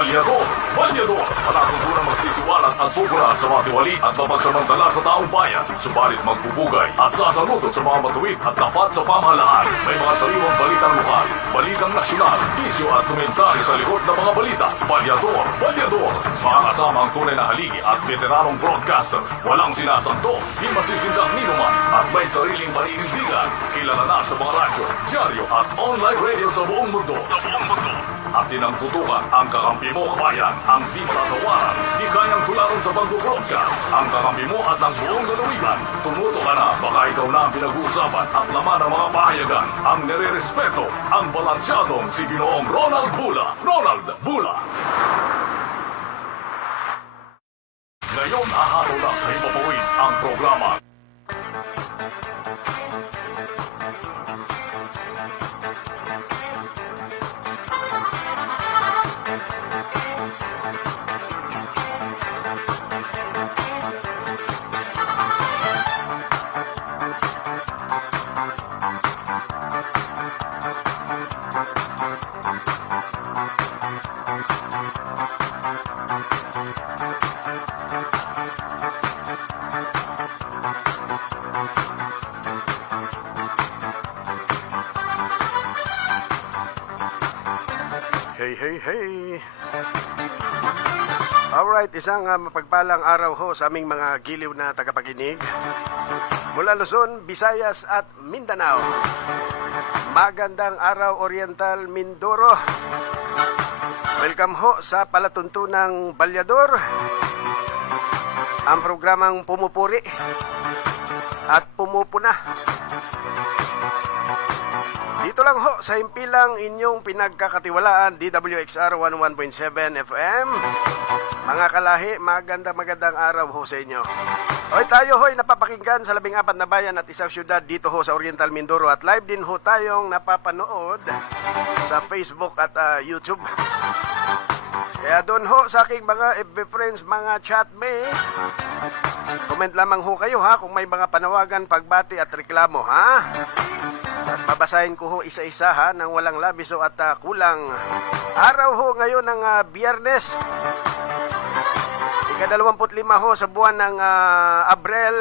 Balyador. Balyador, palatuntunang magsisiwalat at bubura sa mga tiwali at mapagsamantala sa taong bayan. Subalit magbubugay at sasaludo sa mga matuwid at tapat sa pamahalaan. May mga sariwang balitang lokal, balitang nasyonal, isyu at komentary sa likod ng mga balita. Balyador. Balyador. Makakasama ang tunay na haligi at veteranong broadcaster. Walang sinasanto, di masisindang ninuman at may sariling paninindigan. Kilala na sa mga radyo, dyaryo at online radio sa buong mundo. At tinangtutukan ang kakampi mo, kabayan, ang di matatawaran, di kayang tularan sa pag-broadcast. Ang kakampi mo at ang buong lalawigan. Tumuto ka na, baka ikaw na ang pinag-uusapan at laman ng mga pahayagan. Ang nire-respeto, ang balansyadong si Ginoong Ronald Bula. Ronald Bula. Ngayon ahataw na sa hipapuwid ang programa. Hey. Alright, isang mapagpalang araw ho sa aming mga giliw na tagapaginig mula Luzon, Visayas at Mindanao. Magandang araw, Oriental Mindoro. Welcome ho sa palatuntunang Balyador, ang programang pumupuri at pumupuna. Dito lang ho sa himpilang inyong pinagkakatiwalaan, DWXR 11.7 FM. Mga kalahi, magandang araw ho sa inyo. Hoy, tayo ho'y napapakinggan sa 14 na bayan at isang syudad dito ho sa Oriental Mindoro, at live din ho tayong napapanood sa Facebook at YouTube. Kaya doon ho sa aking mga FB friends, mga chatmate, comment lamang ho kayo ha kung may mga panawagan, pagbati at reklamo ha. At babasahin ko ho isa-isa ha nang walang labis o at kulang. Araw ho ngayon ng Biyernes, ika-25 ho sa buwan ng Abril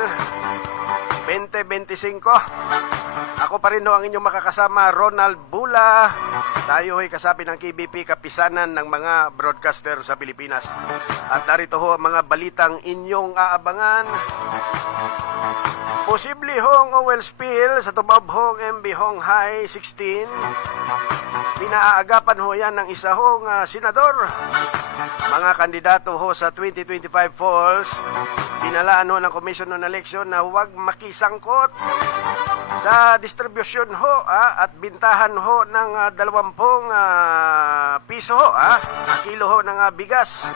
2025. Ako pa rin ho ang inyong makakasama, Ronald Bula. Tayo ho'y kasapi ng KBP, kapisanan ng mga broadcaster sa Pilipinas. At narito ho ang mga balitang inyong aabangan. Posible hong oil spill sa Tubab Hong MB Hong High 16. Pinaagapan ho yan ng isa hong senador. Mga kandidato ho sa 2025 polls, pinalaan ho ng Commission on Election na huwag makisangkot sa distribusyon ho at bintahan ho ng 20 piso ho kilo ho ng bigas.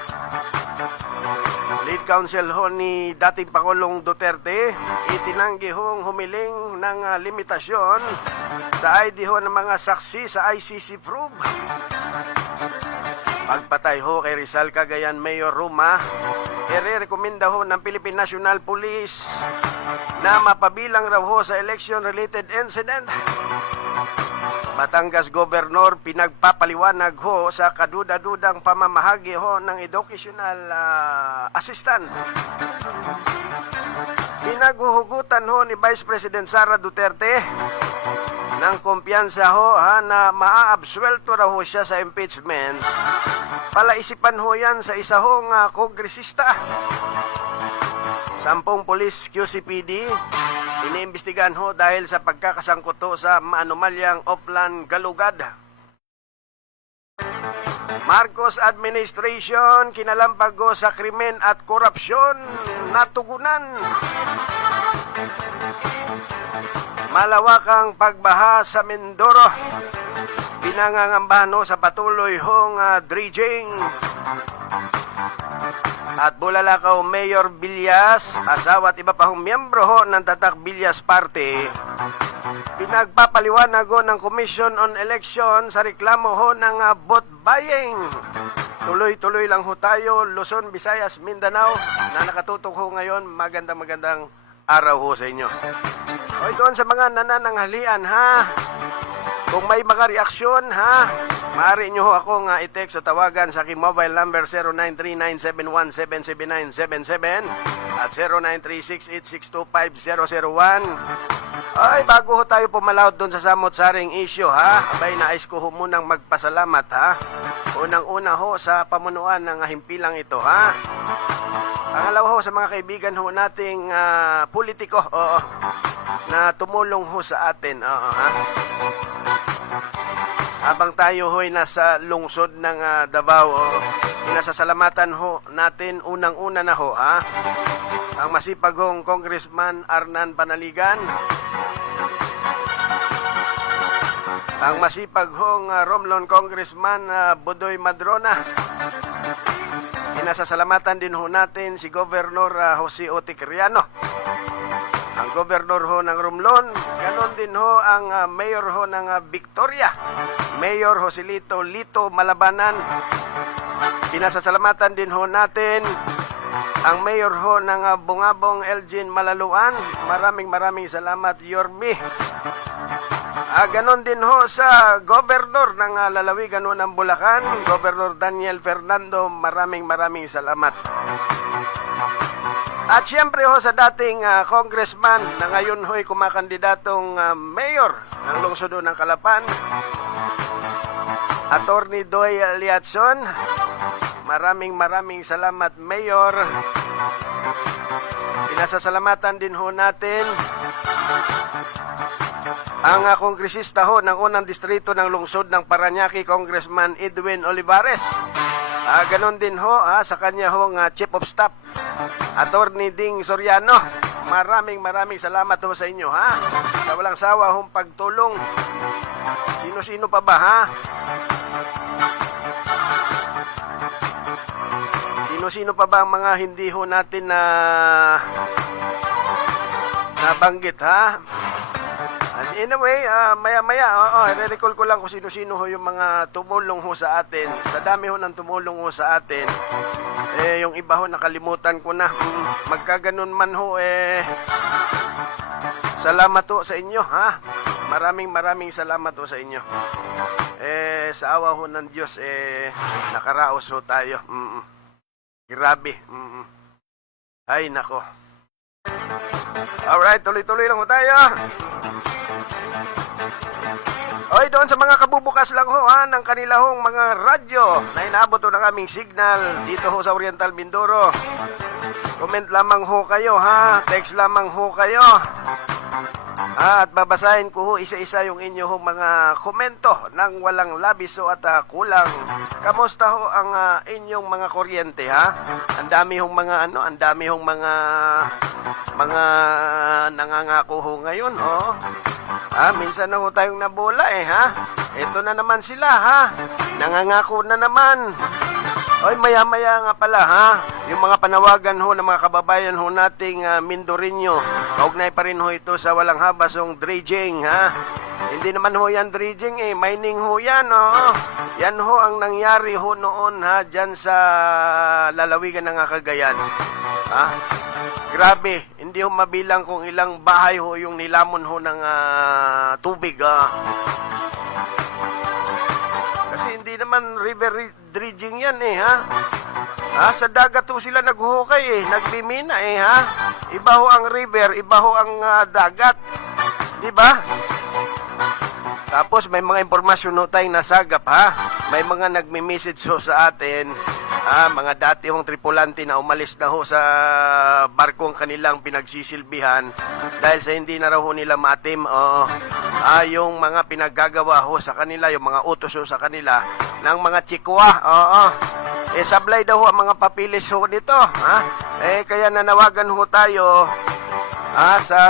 Lead counsel ho ni dating Pangulong Duterte, itinanggi hong humiling ng limitasyon sa ID ho ng mga saksi sa ICC probe. Pagpatay ho kay Rizal Cagayan Mayor Ruma, ire-rekomenda ho ng Philippine National Police na mapabilang raw ho sa election-related incident. Batangas Governor pinagpapaliwanag ho sa kaduda-dudang pamamahagi ho ng educational assistant. Pinaguhugutan ho ni Vice President Sara Duterte ng kumpiyansa ho na maaabsuelto raw ho siya sa impeachment. Palaisipan ho yan sa isa hong kongresista. 10 police QCPD iniimbestigahan ho dahil sa pagkakasangkot ho sa maanumalyang Oplan Galugad. Marcos administration kinalampag ho sa krimen at korupsyon natugunan. Malawakang pagbaha sa Mindoro, pinangangambahan ho sa patuloy hong dredging. At Bulalakaw Mayor Villas, asawa at iba pa hong miyembro ho ng Tatak Villas Party, pinagpapaliwanag ho ng Commission on Election sa reklamo ho ng vote buying. Tuloy-tuloy lang ho tayo, Luzon, Visayas, Mindanao na nakatutok ho ngayon. Magandang araw ho sa inyo. O doon sa mga nanananghalian ha, Kung may mga reaksyon, ha, maaari nyo ho akong i-text o tawagan sa aking mobile number 093971779777 at 0936862501. Ay, bago ho tayo pumalawad doon sa samot-saring issue, ha, abay, nais ko ho munang magpasalamat, ha. Unang-una ho sa pamunuan ng himpilang ito, ha. Pangalawa ho sa mga kaibigan ho nating politiko, oo, na tumulong ho sa atin, oo, ha. Habang tayo ho'y nasa lungsod ng Davao, pinasasalamatan ho natin unang-una na ho, ha, ang masipag hong Congressman Arnan Panaligan, ang masipag hong Romblon Congressman Budoy Madrona. Pinasasalamatan din ho natin si Governor Jose Otic Riano, ang Governor ho ng Romblon. Ganon din ho ang Mayor ho ng Victoria, Mayor Joselito Lito Malabanan. Pinasasalamatan din ho natin ang Mayor ho ng Bungabong Elgin Malaluan. Maraming salamat, Yormi. Ganon din ho sa Governor ng lalawigan ho ng Bulacan, Governor Daniel Fernando. Maraming salamat. At siyempre ho sa dating congressman na ngayon ho'y kumakandidatong mayor ng lungsod ng Calapan, Attorney Doy Liatson. Maraming salamat, Mayor. Pinasasalamatan din ho natin ang kongresista ho ng unang distrito ng lungsod ng Parañaque, Congressman Edwin Olivares. Ganon din ho sa kanya hong Chief of Staff, Attorney Ding Soriano. Maraming salamat ho sa inyo, ha, sa walang sawa hong pagtulong. Sino pa ba, ha? Sino pa ba ang mga hindi ho natin na nabanggit, ha? And anyway, maya-maya, i-recall ko lang kung sino-sino ho yung mga tumulong ho sa atin. Sa dami ho ng tumulong ho sa atin, yung iba ho nakalimutan ko na. Magkaganon man ho, salamat ho sa inyo, ha. Maraming salamat ho sa inyo. Sa awa ho ng Diyos, nakaraos ho tayo. Grabe. Ay, nako. Alright, tuloy-tuloy lang ho tayo. Oy, doon sa mga kabubukas lang ho, ha, ng kanila hong mga radyo na inaabot ho ng aming signal dito ho sa Oriental Mindoro. Comment lamang ho kayo, ha. Text lamang ho kayo. At babasahin ko ho isa-isa yung inyo hong mga komento nang walang labis o at kulang. Kamusta ho ang inyong mga kuryente, ha? Ang dami hong mga ang dami hong mga nangangako ho ngayon, oh. Minsan na ho tayong nabola, ha? Ito na naman sila, ha? Nangangako na naman. Oy, maya-maya nga pala, ha? Yung mga panawagan ho ng mga kababayan ho nating Mindoreño. Kaugnay pa rin ho ito sa walang habasong dredging, ha? Hindi naman ho yan dredging, mining ho yan, oh. Yan ho ang nangyari ho noon, ha, dyan sa lalawigan ng Cagayan. Ha? Grabe, hindi ho mabilang kung ilang bahay ho yung nilamon ho ng tubig, Kasi hindi naman river dredging yan, ha? Sa dagat ho sila naghuhukay, nagbimina, ha? Iba ho ang river, iba ho ang dagat. Di ba? Tapos may mga impormasyon ho tayong nasagap, ha? May mga nagme-message ho sa atin, mga dati hong tripulante na umalis na ho sa barkong kanilang pinagsisilbihan dahil sa hindi na raw ho nila matim, yung mga pinaggagawa ho sa kanila, yung mga utos ho sa kanila ng mga tsikwa, sablay daw ho ang mga papilis ho nito, ha? Kaya nanawagan ho tayo sa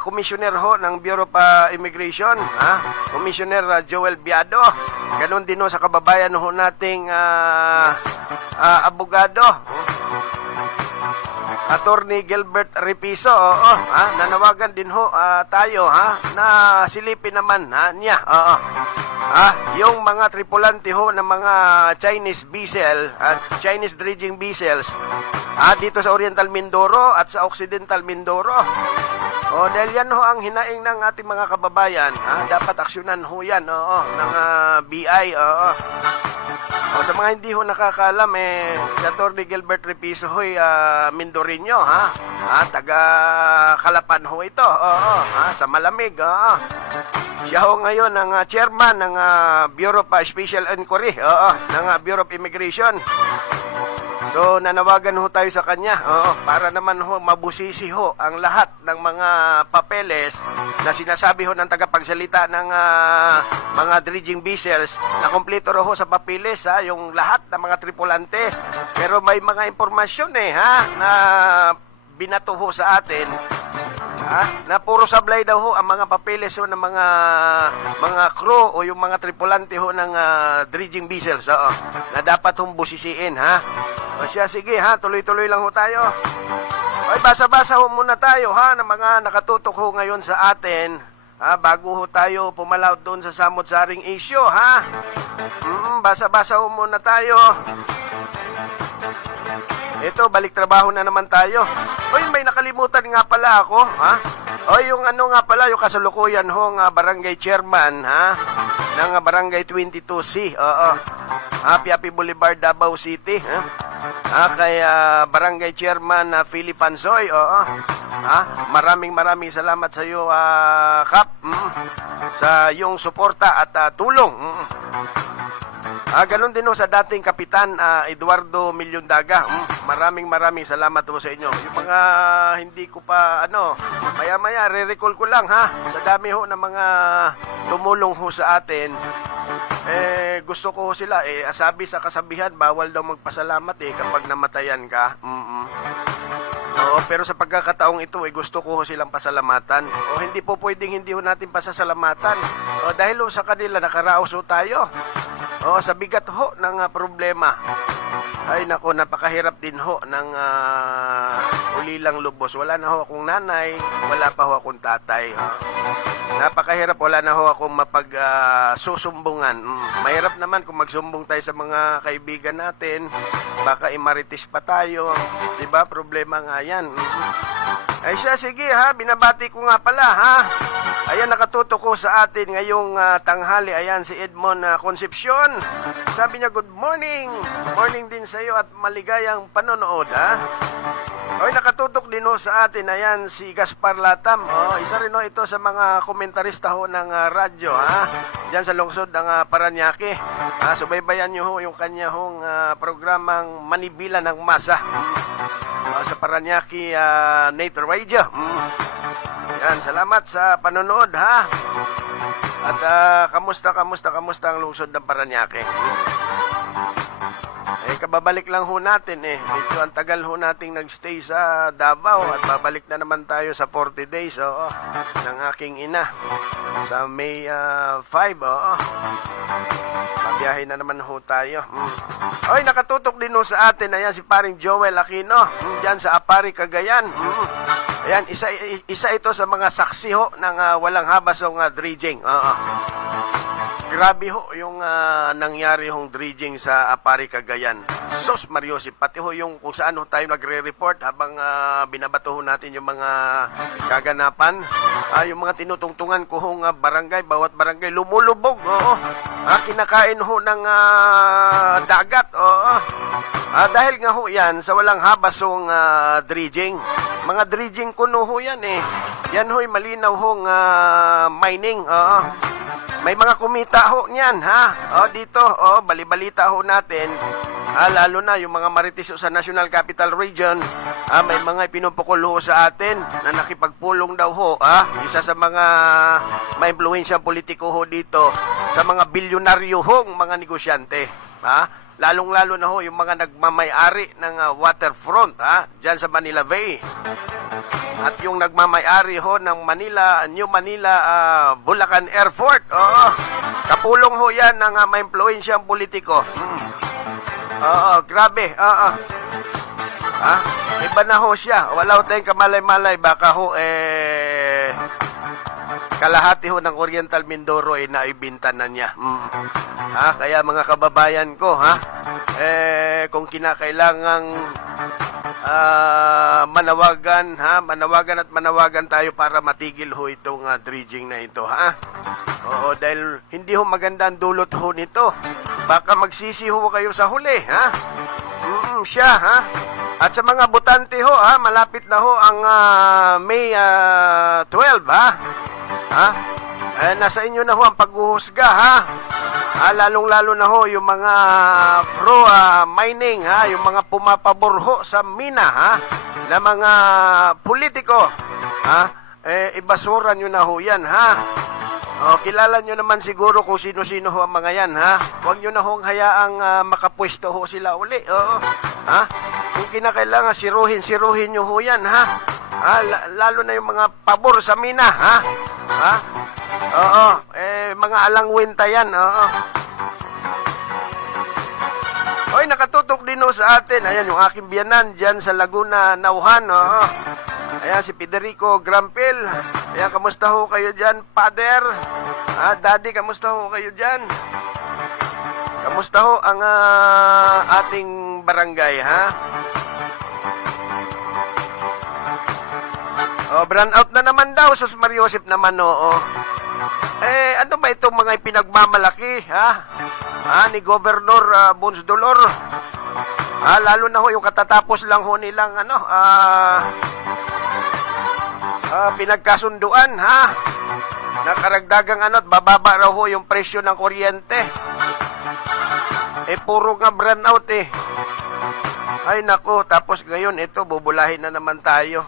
Commissioner ho ng Bureau of Immigration, Commissioner Joel Biado. Ganon din ho sa kababayan ho nating abogado, Attorney Gilbert Repiso, nanawagan din ho tayo, na silipin naman niya, Yung mga tripulante ho ng mga Chinese vessel at Chinese dredging vessels dito sa Oriental Mindoro at sa Occidental Mindoro. Dahil yan ho ang hinaing ng ating mga kababayan. Dapat aksyonan ho yan ng BI. Sa mga hindi ho nakakaalam, si Atty. Gilbert Repiso ho'y Mindoreño, taga Calapan ho ito, sa Malamig. Siya ho ngayon ang chairman ng Bureau of Special Inquiry, ng Bureau of Immigration. So, nanawagan ho tayo sa kanya, para naman ho mabusisi ho ang lahat ng mga papeles na sinasabi ho ng tagapagsalita ng mga dredging vessels na kompleto ho sa papeles, yung lahat ng mga tripulante. Pero may mga impormasyon na binato ho sa atin, na puro sablay daw ho ang mga papeles ho ng mga crew o yung mga tripulante ho ng dredging vessels, na dapat hong busisiin, O siya, sige, tuloy-tuloy lang ho tayo. Ay, basa-basa ho muna tayo, ng mga nakatutok ho ngayon sa atin, bago ho tayo pumalaw doon sa samot-saring issue, basa-basa ho muna tayo. Ito, balik trabaho na naman tayo. Oy, may nakalimutan nga pala ako, Oy, yung ano nga pala, yung kasalukuyan ho ng barangay chairman, ng barangay 22C, Piapi Boulevard, Davao City, kay barangay chairman Philip Pansoy, maraming salamat sa iyo, Kap, sa iyong suporta at tulong. Ganun din ho sa dating kapitan Eduardo Milyondaga. Maraming salamat ho sa inyo. Yung mga hindi ko pa maya-maya re-recall ko lang sa dami ho ng mga tumulong ho sa atin. Gusto ko ho sila sabi sa kasabihan, bawal daw magpasalamat kapag namatayan ka. Pero sa pagkakataong ito gusto ko ho silang pasalamatan. Hindi po pwedeng hindi ho natin pasasalamatan. Dahil ho sa kanila nakaraos ho tayo. Sa bigat ho ng problema. Ay nako, napakahirap din ho ng ulilang lubos. Wala na ho akong nanay, wala pa ho akong tatay. Napakahirap, wala na ho akong susumpungan. Mahirap naman kung magsumbong tayo sa mga kaibigan natin. Baka imaritis pa tayo. Diba? Problema nga yan. Ay siya, sige binabati ko nga pala Ayan, nakatutok ko sa atin ngayong tanghali. Ayan, si Edmond Concepcion. Sabi niya, good morning. Morning din sa iyo at maligayang panonood, Oy, nakatutok din ho sa atin. Ayan, si Gaspar Latam. Isa rin ho ito sa mga komentarista ho ng radyo, Diyan sa lungsod ng Paranaque. Subaybayan niyo ho yung kanya hong programang Manibila ng Masa. Sa Paranaque Nature Radio. Yan, salamat sa panonood, At kamusta ang lungsod ng Paranaque? Kababalik lang ho natin Medyo ang tagal ho nating nagstay sa Davao at babalik na naman tayo sa 40 days ng aking ina sa May 5 Pabiyahe na naman ho tayo. Oy, nakatutok din ho sa atin. Ayan, si paring Joel Aquino diyan sa Apari, Cagayan. Ayan, isa ito sa mga saksi ho ng walang habasong dredging. Grabe ho yung nangyari hong dredging sa Apari, Cagayan. Sos Mariosip, pati ho yung kung saan ho tayo nagre-report habang binabato ho natin yung mga kaganapan. Yung mga tinutungtungan ko hong barangay, bawat barangay lumulubog. Kinakain ho ng dagat. Dahil nga ho yan sa walang habasong dredging. Mga dredging kuno ho yan Yan ho'y malinaw hong mining. May mga kumita ho niyan, dito, balibalita ho natin. Lalo na yung mga maritis sa National Capital Region, may mga pinupukol ho sa atin na nakipagpulong daw ho, isa sa mga ma-impluwensyang politiko ho dito sa mga bilyonaryo hong mga negosyante, lalong-lalo na ho yung mga nagmamay-ari ng waterfront, dyan sa Manila Bay. At yung nagmamay-ari ho ng New Manila Bulacan Airport. Kapulong ho yan ng ma-impluwensyang politiko. Grabe. Iba na ho siya. Wala ho tayong kamalay-malay. Baka ho kalahati ho ng Oriental Mindoro ay naibinta na niya. Kaya mga kababayan ko, kung kinakailangang manawagan tayo para matigil ho itong dredging na ito, Oo, dahil hindi ho maganda ang dulot ho nito. Baka magsisi ho kayo sa huli, At sa mga botante ho, malapit na ho ang May 12, nasa inyo na ho ang paghuhusga, lalong-lalo na ho yung mga pro mining, yung mga pumapabor ho sa mina, na mga politiko, ibasura nyo na ho yan, kilala nyo naman siguro kung sino-sino ho ang mga yan, Huwag nyo na hong hayaang makapwesto ho sila uli, Kung kinakailangan, siruhin nyo ho yan, lalo na yung mga pabor sa mina, mga alangwinta yan, Hoy, nakatutok din ho sa atin. Ayan, yung aking biyanan dyan sa Laguna, Nauhan, Ayan, si Federico Grampil. Ayan, kamusta ho kayo dyan, Father? Daddy, kamusta ho kayo dyan? Kamusta ho ang ating barangay, Brand out na naman daw, Sus Mariosep naman, ano ba itong mga ipinagmamalaki, ni Governor Bons Dolor? Lalo na ho yung katatapos lang ho nilang pinagkasunduan, na karagdagang bababa raw ho yung presyo ng kuryente. Puro nga brand out, Ay nako, tapos ngayon ito bubulahin na naman tayo.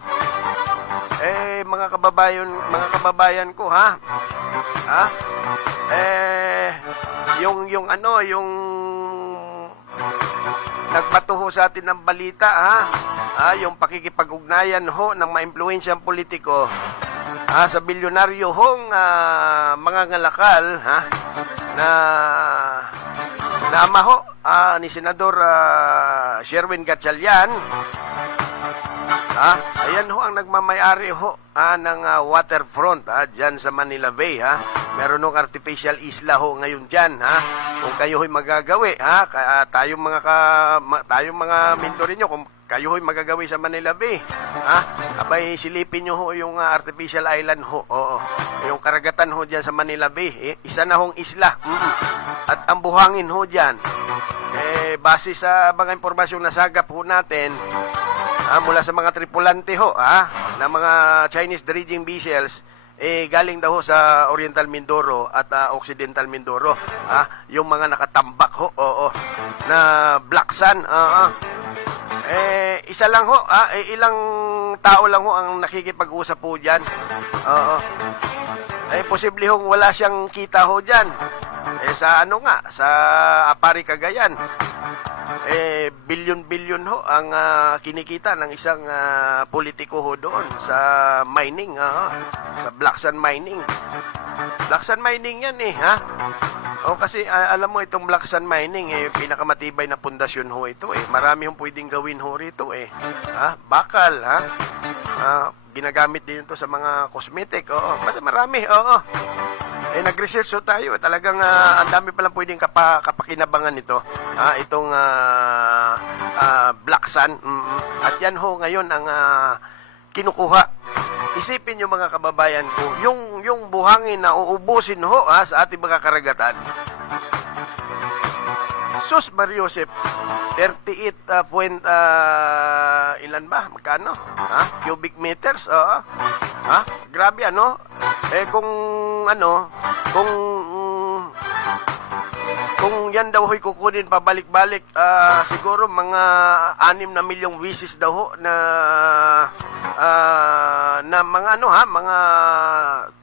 Mga kababayan ko, yung nagbato ho sa atin ng balita, yung pakikipag-ugnayan ho ng maimpluwensyang politiko, sa bilyonaryo hong mga ngalakal, na nama ho ni Senador Sherwin Gatchalian. Ayan ho ang nagmamayari ho ng waterfront dyan sa Manila Bay, Meron hong artificial isla ho ngayon dyan, Kung kayo ho'y magagawi, tayong mga Mindoreño, kung kayo ho'y magagawi sa Manila Bay, abay silipin nyo ho yung artificial island ho, yung karagatan ho dyan sa Manila Bay, isa na hong isla, at ang buhangin ho dyan, base sa mga impormasyon na sagap ho natin, mula sa mga tripulante ho, na mga Chinese dredging vessels, galing daw ho sa Oriental Mindoro at Occidental Mindoro, yung mga nakatambak ho, na black sand, isa lang ho, ilang tao lang ho ang nakikipag-usap po dyan, posible hong wala siyang kita ho dyan, sa sa Apari Cagayan, bilyon-bilyon ho ang kinikita ng isang politiko ho doon sa mining, sa black sand mining. Black sand mining yan, kasi alam mo itong black sand mining, pinakamatibay na pundasyon ho ito, marami hong pwedeng gawin ho rito, bakal, ginagamit din ito sa mga cosmetic, basta marami, nag-research ho tayo, talagang ang dami palang pwedeng kapakinabangan nito, itong black sand, at yan ho ngayon ang kinukuha. Isipin nyo mga kababayan ko, yung buhangin na uubusin ho sa ating mga karagatan. Sus Mariosep, 38 ilan ba? Magkano? Cubic meters? Grabe kung yan daw ho'y kukunin pabalik-balik, siguro mga 6 na milyong wisis daw ho na mga mga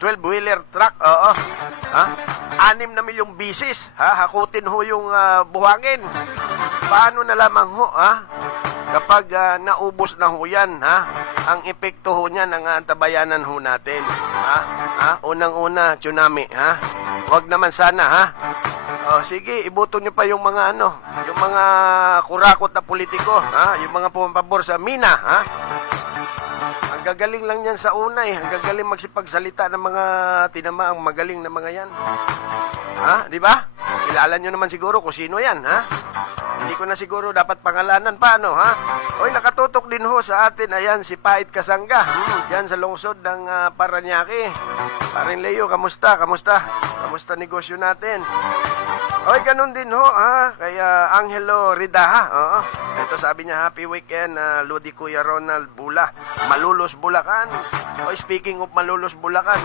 12-wheeler truck, 6 na milyong bisis, hakutin ho yung buhangin. Paano na lamang ho, kapag naubos na ho yan, ang epekto ho niyan ng antabayanan ho natin, unang-una, tsunami, Wag naman sana, sige, iboto nyo pa yung mga yung mga kurakot na politiko, yung mga pumapabor sa mina, Ang gagaling lang yan sa una eh. Ang gagaling magsipagsalita ng mga tinamaang magaling na mga yan. Ha? Di ba? Kilala nyo naman siguro kung sino yan, ha? Hindi ko na siguro dapat pangalanan pa, ano, ha? Oy, nakatutok din ho sa atin, ayan, si Pait Kasangga. Diyan sa lungsod ng Paranaque. Paring Leo, kamusta? Kamusta? Kamusta negosyo natin? Oy, ganun din ho, ha? Kaya Angelo Ridaha, oo. Ito sabi niya, happy weekend, Lodi Kuya Ronald Bula. Malulos Bulacan. Oy, speaking of Malulos Bulacan,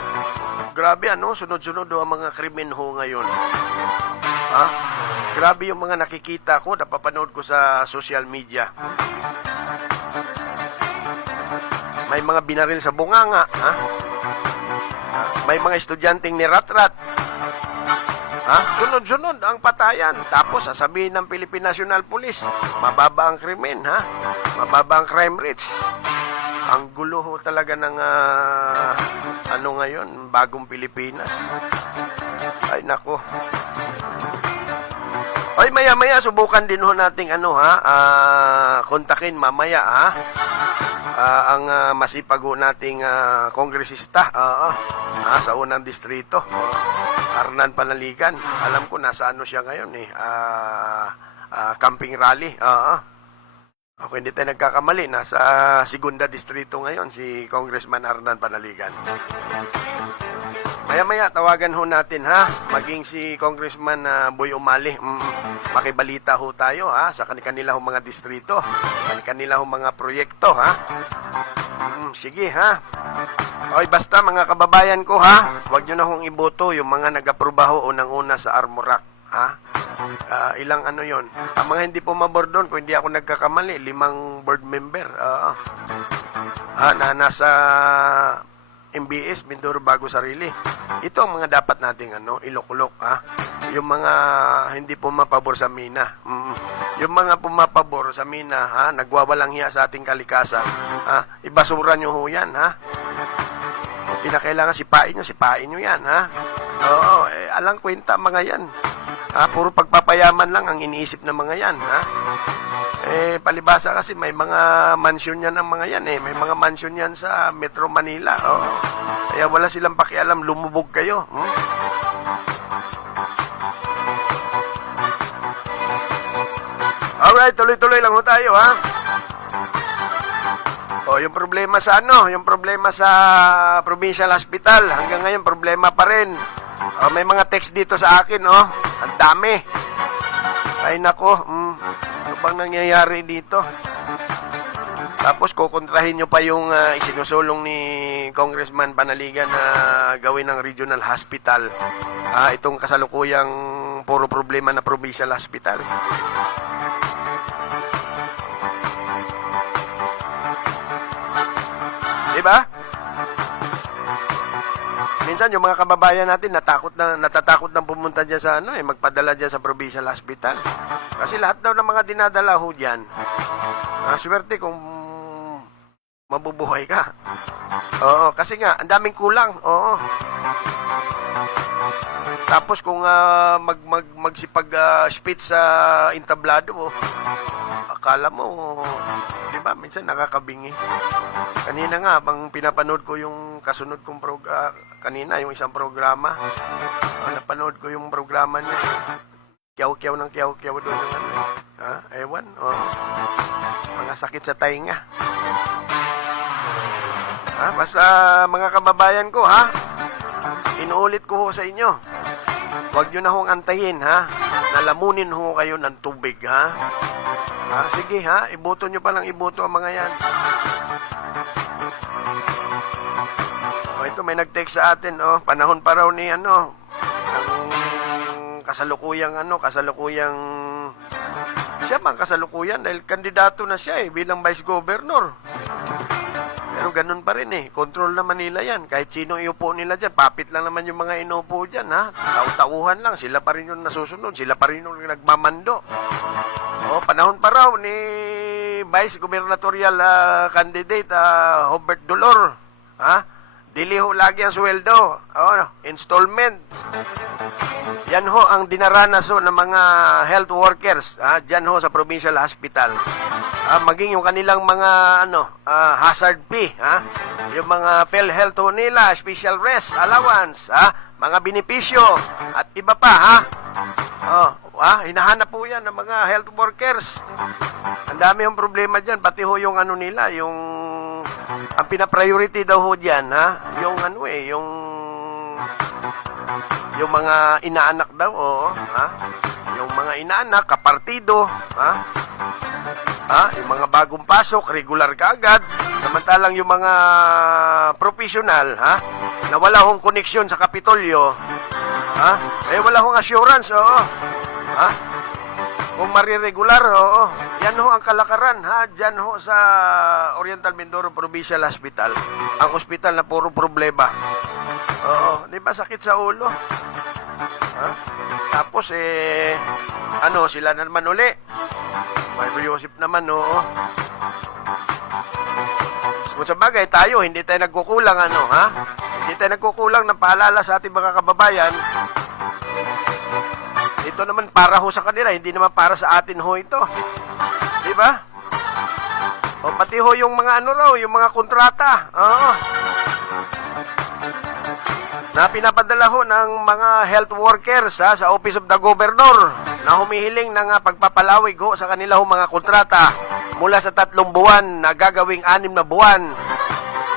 grabe ano, sunod-sunod ang mga krimen ho ngayon. Ha? Grabe yung mga nakikita ko, napapanood ko sa social media. May mga binaril sa bunganga, ha? May mga estudyanteng nirat-rat. Ha? Sunod-sunod ang patayan. Tapos sasabihin ng Philippine National Police, mababa ang krimen, ha? Mababa ang crime rates. Ang gulo ho talaga ng ano ngayon, bagong Pilipinas. Ay nako. Ay maya-maya subukan din ho nating ano ha, kontakin mamaya ha. Ang masipag ho nating kongresista sa unang distrito. Arnan Panaligan. Alam ko nasa ano siya ngayon eh. Camping rally. Ako hindi tayo nagkakamali. Nasa Segunda Distrito ngayon si Congressman Arnan Panaligan. Maya-maya tawagan ho natin ha. Maging si Congressman Boy Umali. Makibalita ho tayo ha sa kanila ho mga distrito. Kanila ho mga proyekto ha. Sige ha. Oy, basta mga kababayan ko ha. Huwag nyo na hong iboto yung mga nag-aprobaho unang-una sa Armorac. Ha? Ilang ano yon? Ang mga hindi pumabor doon, kung hindi ako nagkakamali, 5 board member. Na nasa MBS, Mindoro Bago Sarili. Ito ang mga dapat nating ilukulok. Ha? Yung mga hindi pumapabor sa Mina. Yung mga pumapabor sa Mina, ha? Nagwawalang hiya sa ating kalikasan. Ha? Ibasura nyo ho yan. Ha? Pinakailangan sipain nyo yan. Ha? Oo, alang kwenta mga yan. Puro pagpapayaman lang ang iniisip ng mga yan, ha? Palibasa kasi may mga mansion yan ng mga yan, eh. May mga mansion yan sa Metro Manila, oh. Kaya wala silang pakialam, lumubog kayo. Alright, tuloy-tuloy lang ho tayo, ha? Yung problema sa yung problema sa Provincial Hospital, hanggang ngayon problema pa rin. May mga text dito sa akin, ang dami. Ay nako, ano bang nangyayari dito? Tapos kukontrahin nyo pa yung isinusulong ni Congressman Panaligan na gawin ng regional hospital. Itong kasalukuyang puro problema na Provincial Hospital. Diba? Minsan yung mga kababayan natin natatakot na pumunta diyan sa magpadala diyan sa Provincial Hospital. Kasi lahat daw ng mga dinadala ho diyan. Swerte kung mabubuhay ka. Oo, kasi nga ang daming kulang. Oo. Tapos kung magsipag speech sa entablado, akala mo, di ba, minsan nakakabingi. Kanina nga, bang pinapanood ko yung kasunod kong kanina, yung isang programa. Napanood ko yung programa niya. Kiyaw-kiyaw ng kiyaw-kiyaw doon. Ewan. Mga sakit sa tainga. Basta mga kababayan ko, inuulit ko ho sa inyo. Huwag nyo na hong antayin, Nalamunin ho kayo ng tubig, Sige, iboto nyo palang iboto ang mga yan. Ito, may nag-text sa atin, panahon pa raw ni, ang kasalukuyang, siya bang kasalukuyan? Dahil kandidato na siya, bilang vice governor. Pero ganun pa rin, control na Manila yan. Kahit sino iupo nila dyan, papit lang naman yung mga inuupo dyan, Tau-tauhan lang, sila pa rin yung nasusunod, sila pa rin yung nagmamando. Panahon pa raw ni Vice Gubernatorial candidate Hubert Dolor. Dili ho lagi ang sweldo. Installment. Yan ho ang dinaranas ng mga health workers. Diyan ho sa Provincial Hospital. maging yung kanilang mga hazard fee, yung mga PhilHealth ho nila, special rest allowance, mga benepisyo at iba pa, hinahanap po yan ng mga health workers. Ang dami yung problema dyan, pati ho yung nila, yung ang pina-priority daw ho dyan, yung yung mga inaanak daw, yung mga inaanak, kapartido, yung mga bagong pasok, regular kaagad, samantalang yung mga professional, na wala hong koneksyon sa Kapitolyo, wala hong assurance, kung mariregular, yan ho ang kalakaran, dyan ho sa Oriental Mindoro Provincial Hospital, ang ospital na puro problema. Di ba sakit sa ulo? Tapos, sila na naman uli. Mario Joseph naman, Kung sa bagay, tayo, hindi tayo nagkukulang, Hindi tayo nagkukulang ng paalala sa ating mga kababayan. Ito naman para ho sa kanila, hindi naman para sa atin ho ito. Di ba? O pati ho yung mga yung mga kontrata. Na pinapadala ho ng mga health workers sa Office of the Governor na humihiling ng pagpapalawig ho sa kanila ho mga kontrata mula sa 3 buwan na gagawing 6 na buwan.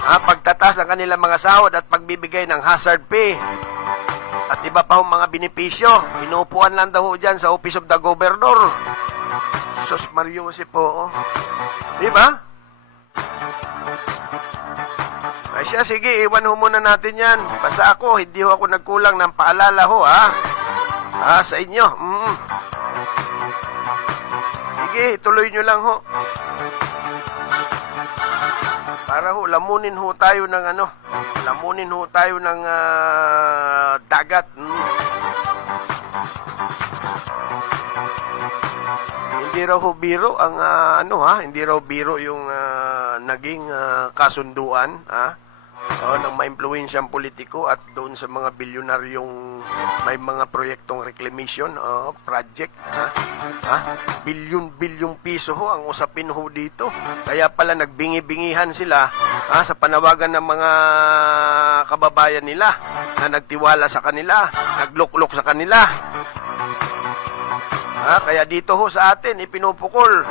Pagtatas ng kanilang mga sahod at pagbibigay ng hazard pay. At iba pa ho mga benepisyo. Inuupuan lang daw ho dyan sa Office of the Governor. Sus Mario Jose po. Di ba? Ay siya, sige, iwan ho muna natin yan. Basta ako, hindi ho ako nagkulang ng paalala ho, sa inyo. Sige, ituloy nyo lang ho. Para ho, lamunin ho tayo ng lamunin ho tayo ng dagat. Hindi raw ho biro ang hindi raw biro yung naging kasunduan, ng maimpluwensyang politiko at doon sa mga bilyonaryong may mga proyektong reclamation project, bilyon piso ho ang usapin ho dito. Kaya pala nagbingi-bingihan sila sa panawagan ng mga kababayan nila na nagtiwala sa kanila, nagluklok sa kanila. Kaya dito ho sa atin ipinupukol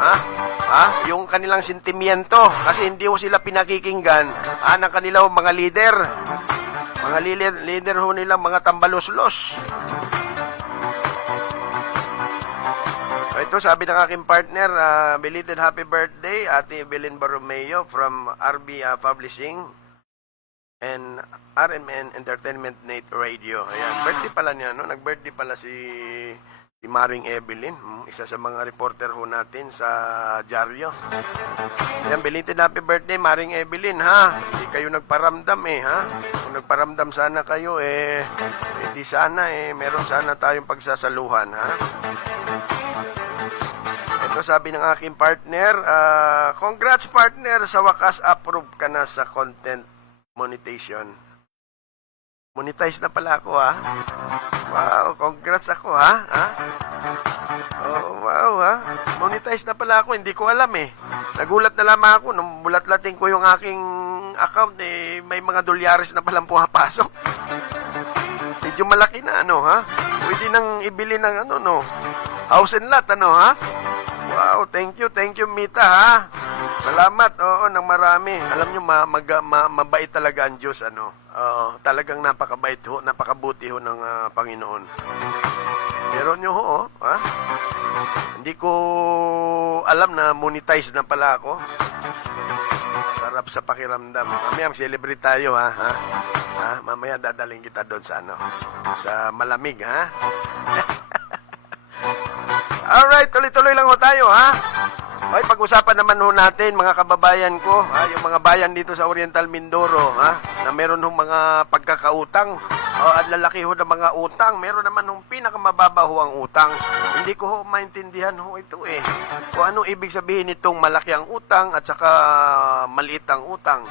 yung kanilang sentimiento kasi hindi ho sila pinakikinggan ng kanilang mga leader. Mga leader ho nila mga tambaluslos. Ito sabi ng aking partner, belated happy birthday Ate Evelyn Borromeo from RB Publishing and RMN Entertainment Net Radio. Ayan, birthday pala niya, nag-birthday pala si Maring Evelyn, isa sa mga reporter ho natin sa dyaryo. Ayan, belated happy birthday Maring Evelyn, hindi kayo nagparamdam kung nagparamdam sana kayo hindi sana meron sana tayong pagsasaluhan, Ito sabi ng aking partner, congrats partner, sa wakas approve ka na sa content monetization. Monetize na pala ako, Wow, congrats ako, Oh, wow, Monetize na pala ako, hindi ko alam, Nagulat na lamang ako nung bulat-lating ko yung aking account, may mga dolyares na palang pumapasok. Medyo malaki na, Pwede nang ibili ng house and lot, Wow, thank you, Mita, Salamat, ng marami. Alam nyo, mabait talaga ang Diyos, talagang napakabait ho, napakabuti ho ng Panginoon. Pero nyo ho, hindi ko alam na monetize na pala ako. Sarap sa pakiramdam. Mamaya mag-celebrate tayo, Mamaya dadaling kita doon sa sa malamig, Alright, tuloy-tuloy lang ho tayo, Okay, pag-usapan naman ho natin, mga kababayan ko, yung mga bayan dito sa Oriental Mindoro, na meron hong mga pagkakautang, at lalaki ho ng mga utang, meron naman hong pinakamababa ho ang utang. Hindi ko ho maintindihan ho ito, kung anong ibig sabihin nitong malaki ang utang at saka maliit ang utang.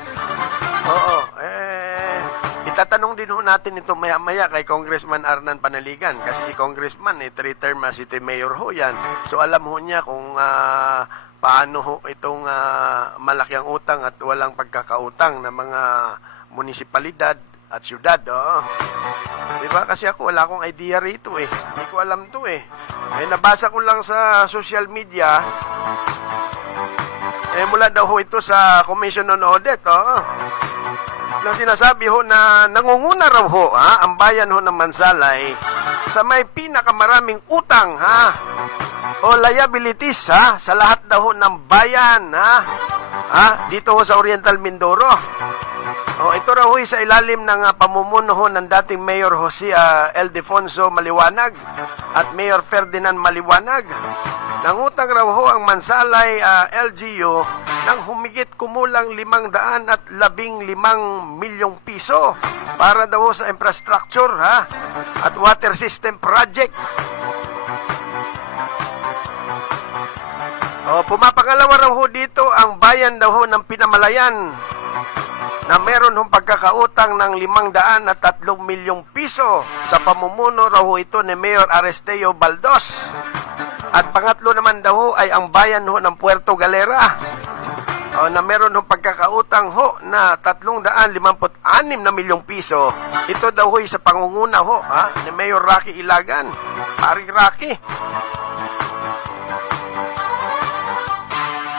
Ito Itatanong din ho natin ito maya-maya kay Congressman Arnan Panaligan. Kasi si Congressman, 3-term city mayor ho yan. So alam ho niya kung paano ho itong malaki ang utang at walang pagkakautang ng mga munisipalidad at syudad. Diba? Kasi ako wala akong idea rito eh. Hindi ko alam to eh. Nabasa ko lang sa social media. Mula daw ho ito sa Commission on Audit. Na sinasabi ho na nangunguna raw ho ang bayan ho ng Mansalay sa may pinakamaraming utang o liabilities sa lahat daw ho ng bayan dito ho sa Oriental Mindoro. Ito raw ho sa ilalim ng pamumuno ho ng dating Mayor Jose Ildefonso Maliwanag at Mayor Ferdinand Maliwanag. Nangutang raw ho ang Mansalay LGU ng humigit kumulang 515 milyong piso para daw ho sa infrastructure at water system project. Pumapangalawa raw ho dito ang bayan daw ho ng Pinamalayan na meron hong pagkakautang ng 503 milyong piso sa pamumuno raw ho ito ni Mayor Aristeo Baldos. At pangatlo naman daw ho ay ang bayan ho ng Puerto Galera na meron hong pagkakautang ho na 356 na milyong piso. Ito daw ho sa pangunguna ho ni Mayor Rocky Ilagan. Paring Rocky.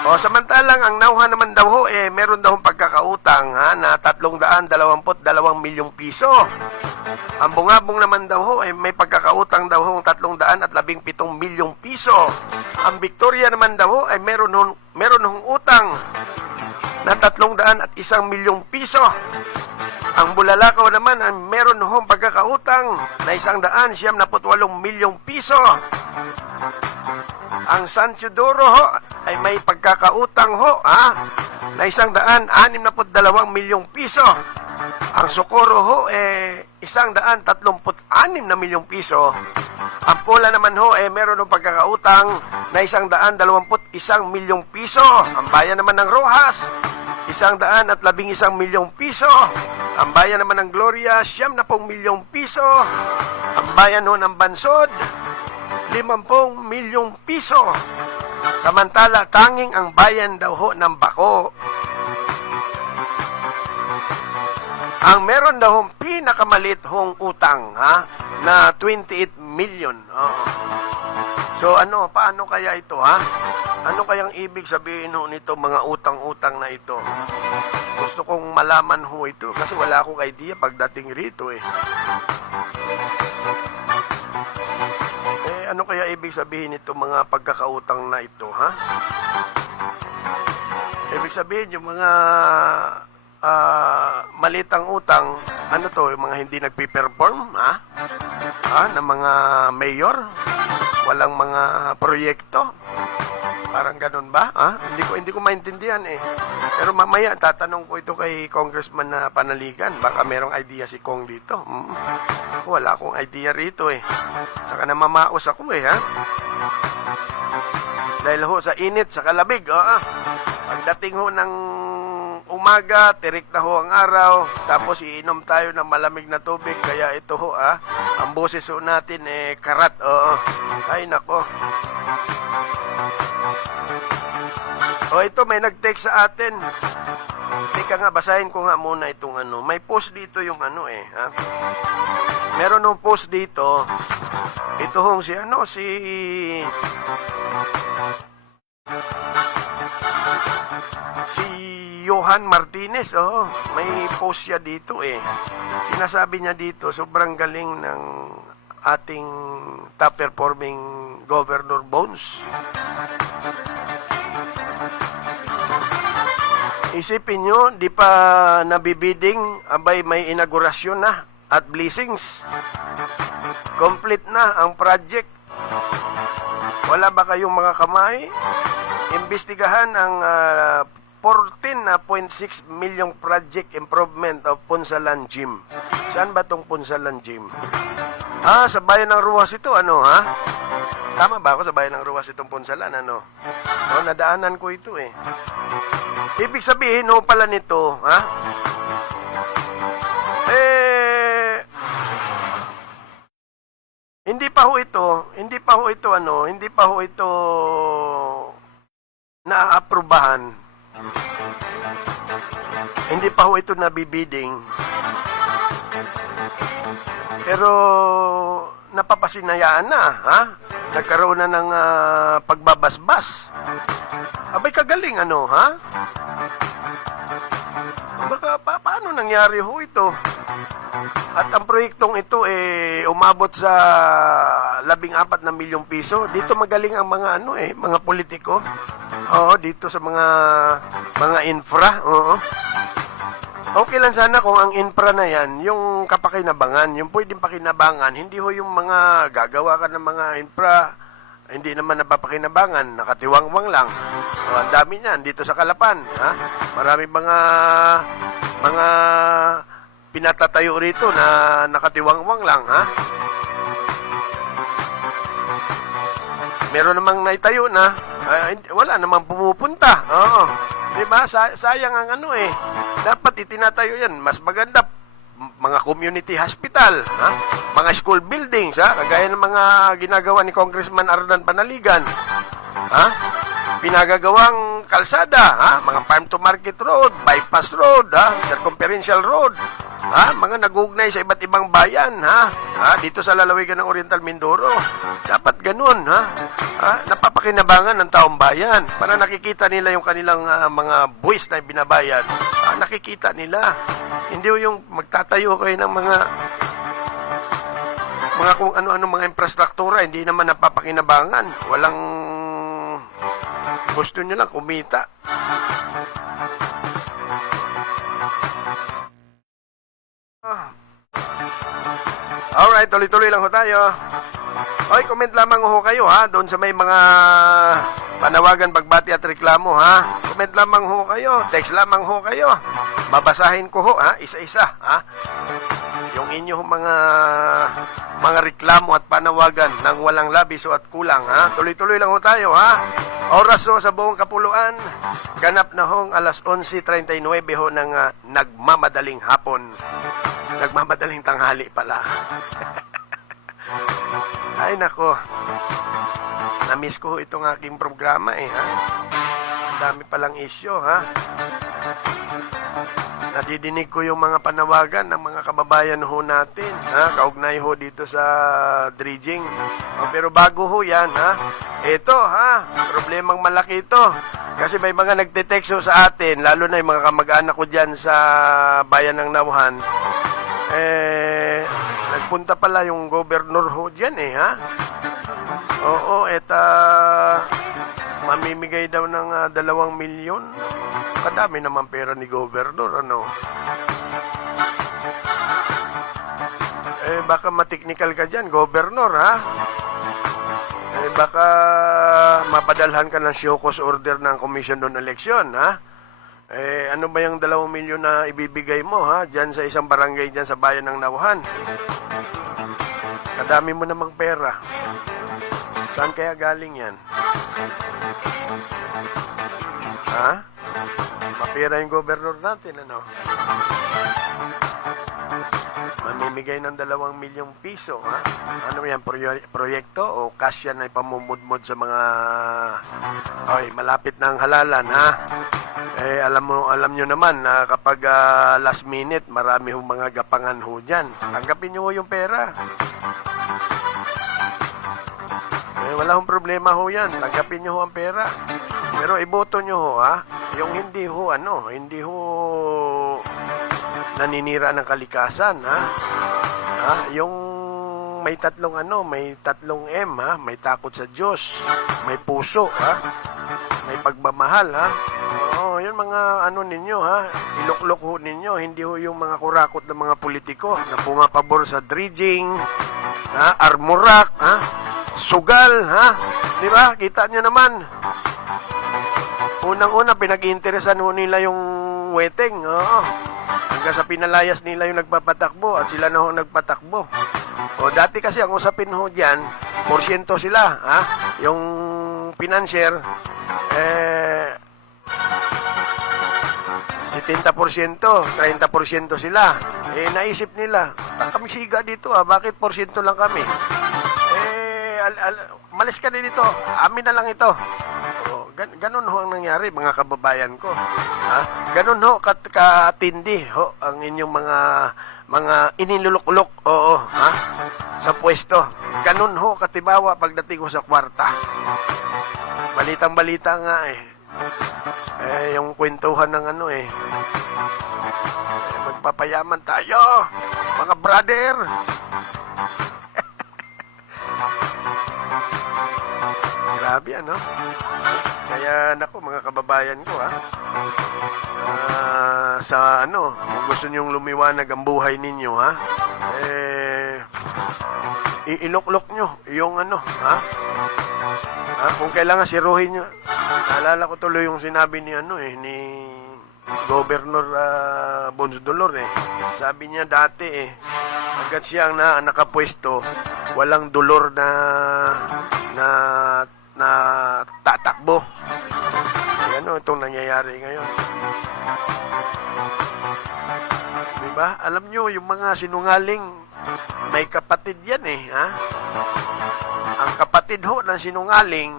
Samantalang ang nauha naman daw ho, meron daw pagkakautang na 322 milyong piso. Ang Bungabong naman daw ho, may pagkakautang daw ho 317 milyong piso. Ang Victoria naman daw ho, ay meron hong utang na 301 milyong piso. Ang Bulalakaw naman ay meron hong pagkakautang na 198 milyong piso. Ang San Teodoro ho ay may pagkakautang ho na 162 milyong piso. Ang Socorro ho 136 na milyong piso. Ang Pola naman ho meron ng pagkakautang na 121 milyong piso. Ang bayan naman ng Rojas 111 milyong piso. Ang bayan naman ng Gloria 90 milyong piso. Ang bayan ho ng Bansod 50 milyong piso. Samantala, tanging ang bayan daw ho ng Bako ang meron daw hong pinakamalit hong utang na 28 million. So paano kaya ito Ano kayang ibig sabihin ho nito mga utang-utang na ito? Gusto kong malaman ho ito kasi wala akong idea pagdating rito ano kaya ibig sabihin nito mga pagkakautang na ito, Ibig sabihin yung mga malitang utang, yung mga hindi nagpi-perform, ng mga mayor, walang mga proyekto. Parang ganun ba? Hindi ko maintindihan Pero mamaya tatanong ko ito kay Congressman na Panaligan. Baka merong idea si Kong dito. Wala akong idea rito Saka namamaos ako Dahil ho sa init, sa kalabig. Pagdating ho ng umaga, tirik na ho ang araw. Tapos iinom tayo ng malamig na tubig. Kaya ito ho ang boses ho natin karat. Ay nako. Ito may nag-text sa atin. Teka nga, basahin ko nga muna itong May post dito yung Meron ng post dito. Ito hong si Johan Martinez, may post siya dito Sinasabi niya dito, sobrang galing ng ating top performing Governor Bones. Isipin nyo, di pa nabibiding, abay may inaugurasyon na at blessings. Complete na ang project. Wala ba kayong mga kamay? Imbestigahan ang 14.6 milyong project improvement of Punsalan Gym. Saan ba tong Punsalan Gym? Sa bayan ng Ruwas ito, Tama ba ako sa bayan ng Ruwas itong Punsalan, nadaanan ko ito Ibig sabihin pala nito, hindi pa ho ito naaaprubahan. Hindi pa ho ito nabibiding. Pero napapasinayaan na, ha? Nagkaroon na ng pagbabasbas. Abay kagaling ha? Baka paano nangyari ho ito? At ang proyektong ito umabot sa 14 na milyong piso. Dito magaling ang mga mga politiko. Oo, dito sa mga infra, oo. Okay lang sana kung ang infra na yan, yung kapakinabangan, yung pwedeng pakinabangan, hindi ho yung mga gagawa ka ng mga infra, hindi naman napapakinabangan, nakatiwangwang lang. O, ang dami niyan dito sa Kalapan, ha? Marami mga pinatatayo rito na nakatiwangwang lang, ha? Meron namang naitayo na, wala namang pumupunta. Oo. Diba? Sayang ang dapat itinatayo yan. Mas maganda, mga community hospital, ha? Mga school buildings, ha? Kagaya ng mga ginagawa ni Congressman Ardan Panaligan, ha? Pinagagawang kalsada, ha? Mga farm to market road, bypass road, ha? Circumferential road, ha? Mga nag-uugnay sa iba't ibang bayan, ha? Dito sa lalawigan ng Oriental Mindoro. Dapat ganun, ha? Napapakinabangan ng taong bayan para nakikita nila yung kanilang mga buwis na binabayad. Nakikita nila. Hindi yung magtatayo kayo ng mga kung ano-ano mga infrastruktura, hindi naman napapakinabangan. Walang gusto nyo lang kumita. Alright, tuloy-tuloy lang ho tayo. Oy, comment lamang ho kayo doon sa may mga panawagan, pagbati at reklamo Comment lamang ho kayo, text lamang ho kayo. Babasahin ko ho isa-isa yung inyong mga reklamo at panawagan ng walang labis o at kulang Tuloy-tuloy lang ho tayo Oras ho sa buong kapuluan, ganap na hong alas 11:39 ho ng nagmamadaling hapon. Nagmamadaling tanghali pala. Ay nako, na-miss ko itong aking programa Ang dami palang issue Nadidinig ko yung mga panawagan ng mga kababayan ho natin kaugnay ho dito sa dredging. Pero bago ho yan ito problemang malaki ito. Kasi may mga nagte-text ho sa atin, lalo na yung mga kamag-anak ko dyan sa bayan ng Nauhan. Nagpunta pala yung gobernur ho dyan Oo, mamimigay daw ng 2 milyon. Kadami naman pera ni gobernur, baka mateknikal ka dyan, gobernur, baka mapadalhan ka ng show cause order ng Commission on Election, ano ba yung 2 milyon na ibibigay mo, dyan sa isang barangay dyan sa bayan ng Nauhan? Kadami mo namang pera. Saan kaya galing yan? Mapira yung gobernur natin, Mamimigay ng 2 milyong piso, Ano yan, proyekto o cash yan na ipamumudmod sa mga malapit na ang halalan, alam nyo naman na kapag last minute, marami hong mga gapangan ho dyan. Tanggapin nyo ho yung pera. Wala hong problema ho yan. Tanggapin nyo ho ang pera. Pero iboto nyo ho, yung hindi ho, hindi ho naninira ng kalikasan, yung may tatlong M, may takot sa Diyos, may puso, may pagmamahal, Oo, yun mga ninyo, iluklok ho ninyo, hindi ho yung mga kurakot ng mga politiko na pumapabor sa dredging, armorak, sugal, di ba? Kita nyo naman. Unang-una, pinag-iinteresan ho nila yung weteng, hanggang sa pinalayas nila yung nagpapatakbo at sila na ho nagpatakbo. Dati kasi ang usapin ho dyan, porsyento sila, yung financier, 70%, 30% sila. Naisip nila, kami siga dito bakit porsyento lang kami? Malis ka na dito. Amin na lang ito. Oh, ganun ho ang nangyari, mga kababayan ko. Ha? Ganun ho katindi ho ang inyong mga inilulok-lok, oo, ha? Sa pwesto. Ganun ho katibawa pagdating ko sa kwarta. Balitang-balita nga eh. Yung kwentuhan ng magpapayaman tayo, mga brother. Grabe, Kaya, naku, mga kababayan ko, kung gusto nyong lumiwanag ang buhay ninyo, iiloklok nyo yung kung kailangan siruhin nyo. Naalala ko tuloy yung sinabi ni ni Governor Bons Dolor Sabi niya dati hanggat siya ang nakapwesto, walang dolor na tatakbo. Itong nangyayari ngayon. Diba? Alam nyo, yung mga sinungaling, may kapatid yan Ang kapatid ho ng sinungaling,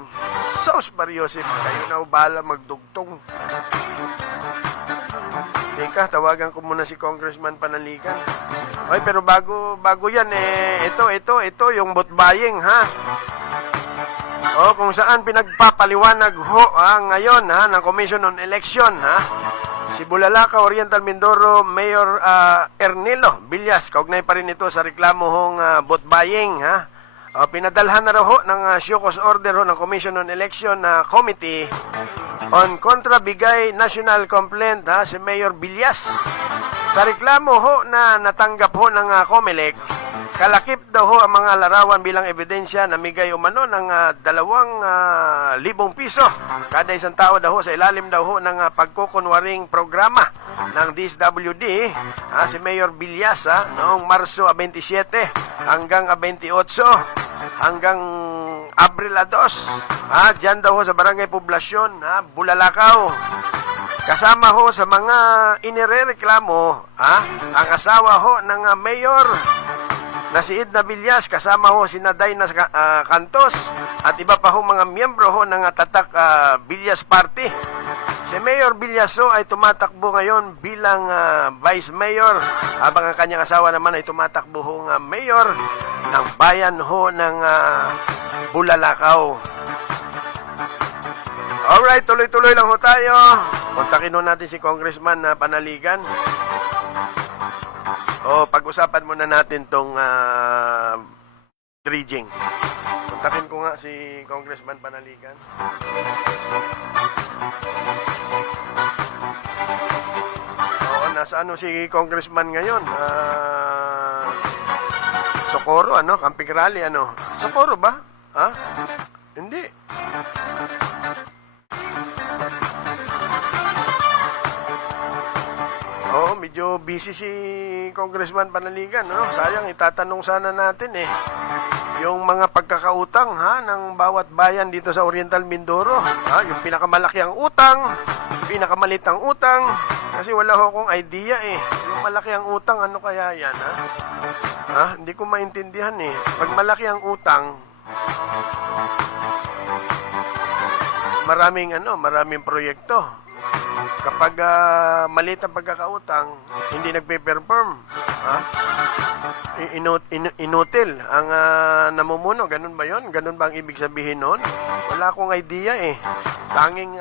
Sos Mariosip, kayo na bala magdugtong. Teka, tawagan ko muna si Congressman Panaligan. Ay, pero bago yan ito yung vote buying, kung saan pinagpapaliwanag ho ngayon ng Commission on Election si Bulalakaw Oriental Mindoro Mayor Ernilo Villas, kaugnay pa rin ito sa reklamo hong vote buying pinadalhan na raw ho ng show cause order ho ng Commission on Election Committee on Contra Bigay National Complaint si Mayor Villas sa reklamo ho na natanggap ho ng COMELEC. Kalakip daw ho ang mga larawan bilang ebidensya na migay umano ng 2,000 piso kada isang tao daw ho sa ilalim daw ho ng pagkukunwaring programa ng DSWD si Mayor Villas noong Marso 27 hanggang 28 hanggang Abril 2 dyan daw ho sa Barangay Poblasyon Bulalakaw. Kasama ho sa mga inirereklamo ang asawa ho ng mayor na si Edna Villas, kasama ho si Dayna Cantos at iba pa ho mga miyembro ho ng Tatak Villas Party. Si Mayor Villas ay tumatakbo ngayon bilang Vice Mayor habang ang kanyang asawa naman ay tumatakbo ho ng Mayor ng bayan ho ng Bulalakaw. Alright, tuloy-tuloy lang ho tayo. Kontakin ho natin si Congressman Panaligan. Pag-usapan muna natin tong dredging. Kontakin ko nga si Congressman Panaligan. Nasa si Congressman ngayon? Socorro, Camping Rally, Socorro ba? Hindi. Medyo busy si Congressman Panaligan, Sayang, itatanong sana natin yung mga pagkakautang ng bawat bayan dito sa Oriental Mindoro, yung pinakamalaki ang utang, pinakamalit ang utang, kasi wala ho akong idea yung malaki ang utang, ano kaya yan, hindi ko maintindihan pag malaki ang utang, maraming proyekto. Kapag maliit ang pagkakautang, hindi nagpe-perform, inutil ang namumuno. Ganun ba yon? Ganun ba ang ibig sabihin nun? Wala akong idea Tanging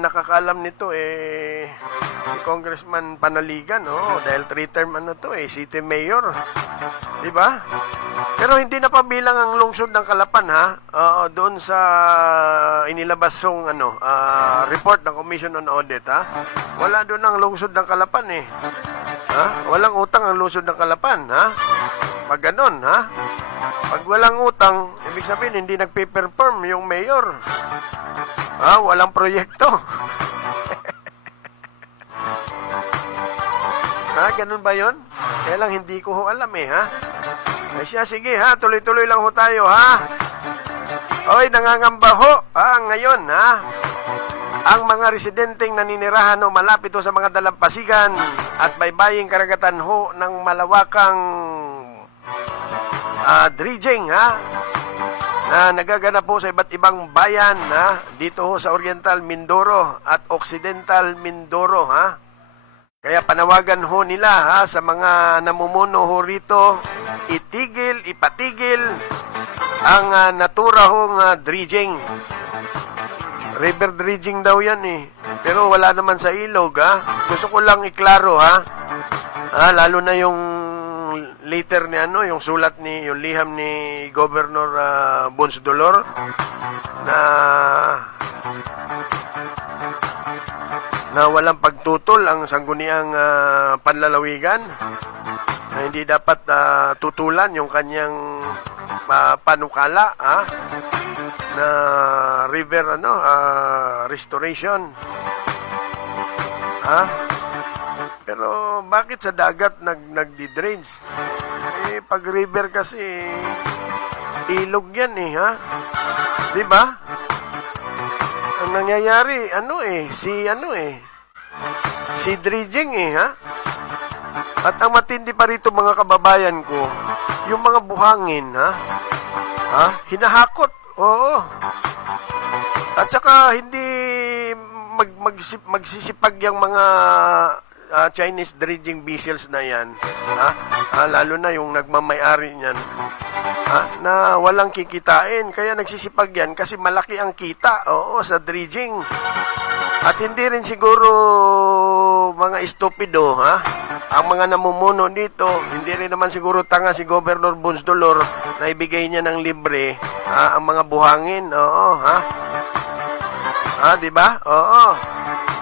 nakakaalam nito si Congressman Panaligan, dahil 3-term city mayor. Diba? Pero hindi na pabilang ang lungsod ng Calapan doon sa inilabas yung report ng Commission on Audit Wala doon ang lungsod ng Calapan Walang utang ang lungsod ng Calapan Pag ganun Pag walang utang, ibig sabihin hindi nagpe-perform yung mayor. Walang proyekto. Ganun ba yon? Kaya lang hindi ko ho alam Ay siya, sige tuloy-tuloy lang ho tayo Oy, nangangamba ho ngayon ang mga residenteng naninirahan malapit sa mga dalampasigan at baybaying karagatan ho ng malawakang dredging, ha? Na nagaganap po sa iba't ibang bayan, ha? Dito ho sa Oriental Mindoro at Occidental Mindoro, ha? Kaya panawagan ho nila, ha, sa mga namumuno ho rito, ipatigil ang natura hong dredging. River dredging daw yan eh. Pero wala naman sa ilog, ha? Gusto ko lang iklaro, ha? Lalo na yung later ni yung sulat yung liham ni Governor Bons Dolor na walang pagtutol ang sangguniang panlalawigan, na hindi dapat tutulan yung kanyang panukala, na river restoration, pero bakit sa dagat nagdi-drains? Pag river kasi ilog yan ha? Di ba? Ang nangyayari si dredging ha? At ang matindi pa rito mga kababayan ko, yung mga buhangin hinahakot. Oo. At saka hindi magsisipag yung mga Chinese dredging vessels na yan, lalo na yung nagmamay-ari niyan, na walang kikitain, kaya nagsisipag yan kasi malaki ang kita, sa dredging. At hindi rin siguro mga estupido, ang mga namumuno dito, hindi rin naman siguro tanga si Governor Bons Dolor na ibigay niya ng libre, ang mga buhangin, di ba? Oo.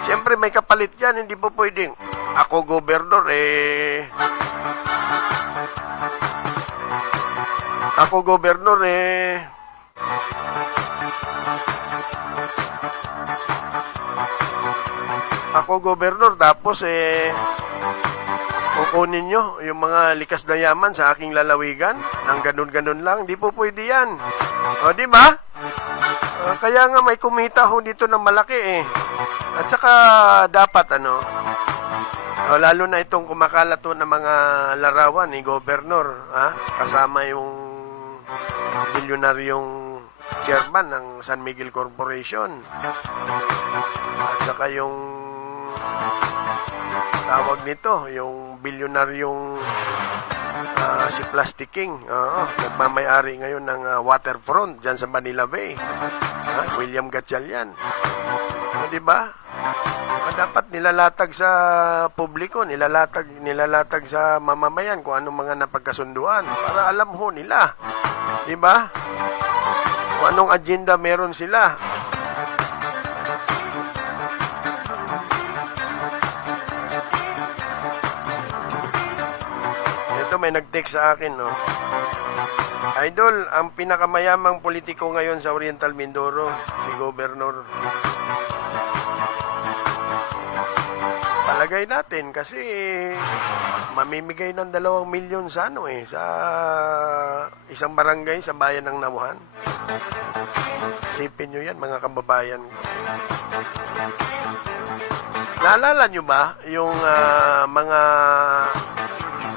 Siyempre may kapalit yan, hindi po pwedeng ako gobernador tapos kukunin nyo yung mga likas na yaman sa aking lalawigan ng ganun-ganun lang, hindi po pwede yan. O, di ba? Kaya nga may kumita ho dito ng malaki At saka dapat lalo na itong kumakalat ng mga larawan ni Governor, kasama yung bilyonaryong chairman ng San Miguel Corporation. At saka yung tawag nito, yung bilyonaryong si Plastic King, nagmamayari ngayon ng waterfront dyan sa Manila Bay, William Gatchalian. Di ba? Dapat nilalatag sa publiko, nilalatag sa mamamayan kung anong mga napagkasunduan para alam ho nila. Di ba? Kung anong agenda meron sila. Ito may nag-text sa akin, Idol, ang pinakamayamang politiko ngayon sa Oriental Mindoro, si Governor. Palagay natin kasi mamimigay ng 2 milyon sa sa isang barangay sa bayan ng Namuhan. Isipin nyo yan mga kababayan. Naalala nyo ba yung mga